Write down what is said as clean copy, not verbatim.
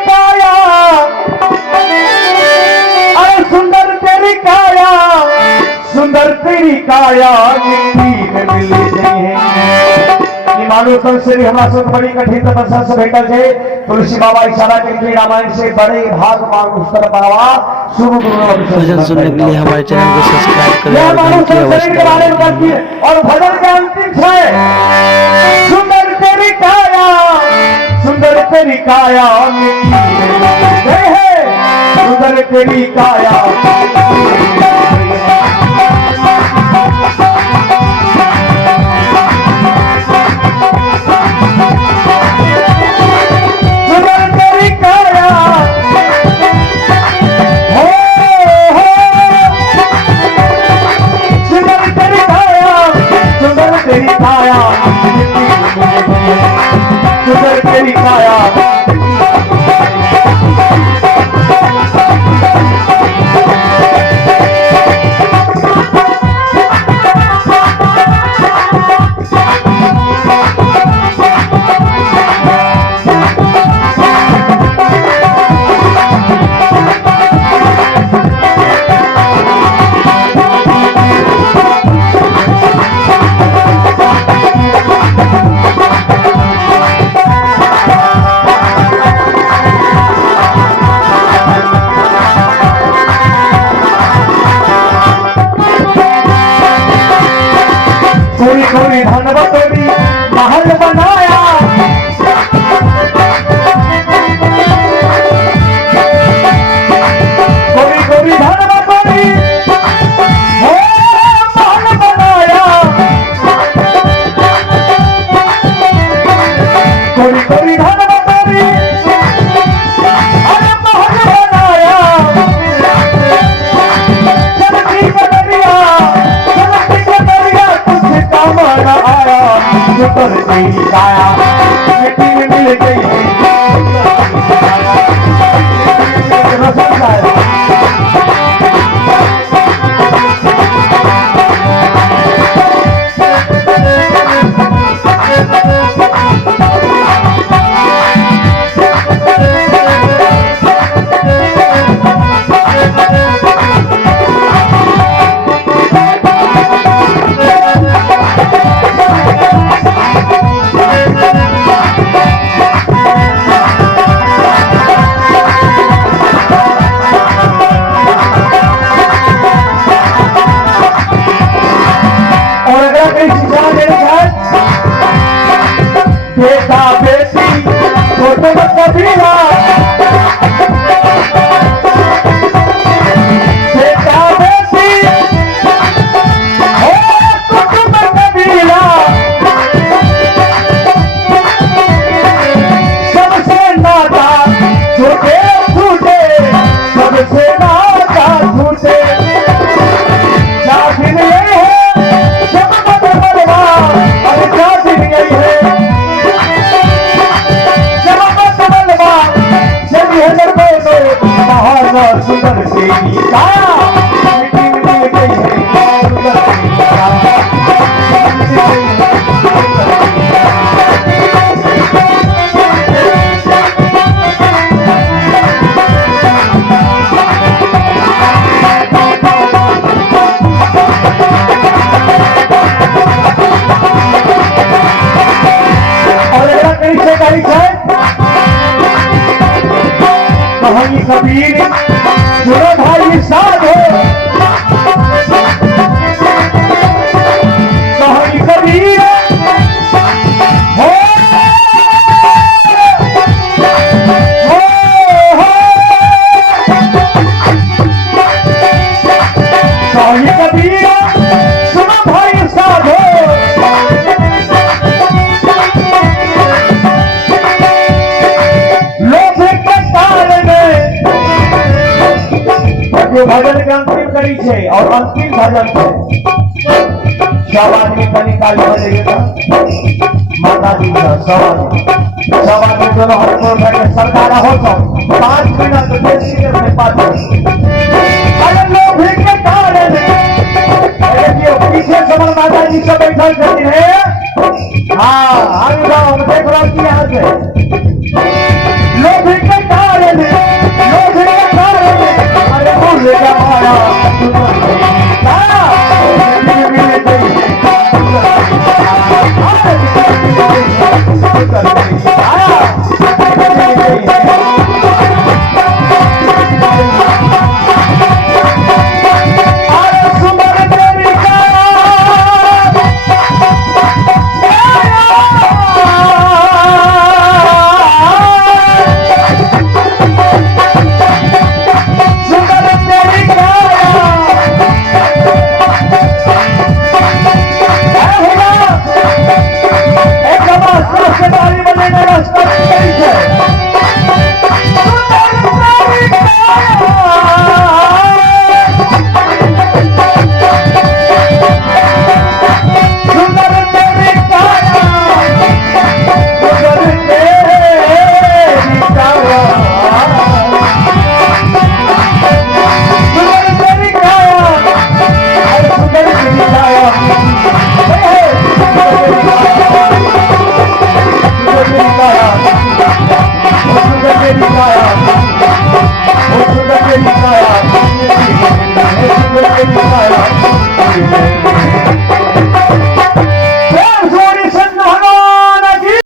काया, अरे सुंदर तेरी काया, सुंदर तेरी काया मिट्टी में मिल गई है। मानो तो श्री हमरा सब बड़ी कठिन तपस्या से भेटल है। तुलसी बाबा इशारा करके रामायण से बड़े भाग मांग उस तरफ बाबा शुरू भजन सुनने के लिए हमारे चैनल को सब्सक्राइब करें और घंटी अवश्य दबाएं। और भजन का अंतिम है सुंदर तेरी काया, सुंदर तेरी काया है, सुंदर तेरी काया। तेरी काया, सुंदर तेरी काया, थोड़ी धनवतोरी महल बनाया, थोड़ी थोड़ी धनवतोरी महल बनाया, थोड़ी थोड़ी धनवतोरी अरे महल बनाया। चलती कटरिया, चलती कटरिया कुछ काम न आया, सुंदर तेरी काया मिट्टी में मिल गई है। बेटा बेटी छोटे कबीरा, बेटा बेटी कुटुंब कबीरा, सबसे नाता छूटे छूटे, सबसे नाता छूटे। दिन यही है सब बदलवा, अरे क्या दिन यही है सुंदर तेरी काया मिट्टी में मिल गई है, सुंदर तेरी काया। और अगर कहीं से कहानी कबीर सुनो भाई साधो, कहानी कबीर हो, कहानी कबीर सुनो भाई साधो। जो भजन के अंतिम कड़ी है और अंतिम भजन है सब आदमी का निकाल बजेगा माता जी का सब आदमी दोनों हाथ जोड़ बैठे सरकार हो तो 5 मिनट देश के अपने पास। अरे लोग भी के कारण देखिए पीछे समर माता जी सब बैठल करती है। हाँ आगे जाओ देख रहा हूँ यहाँ से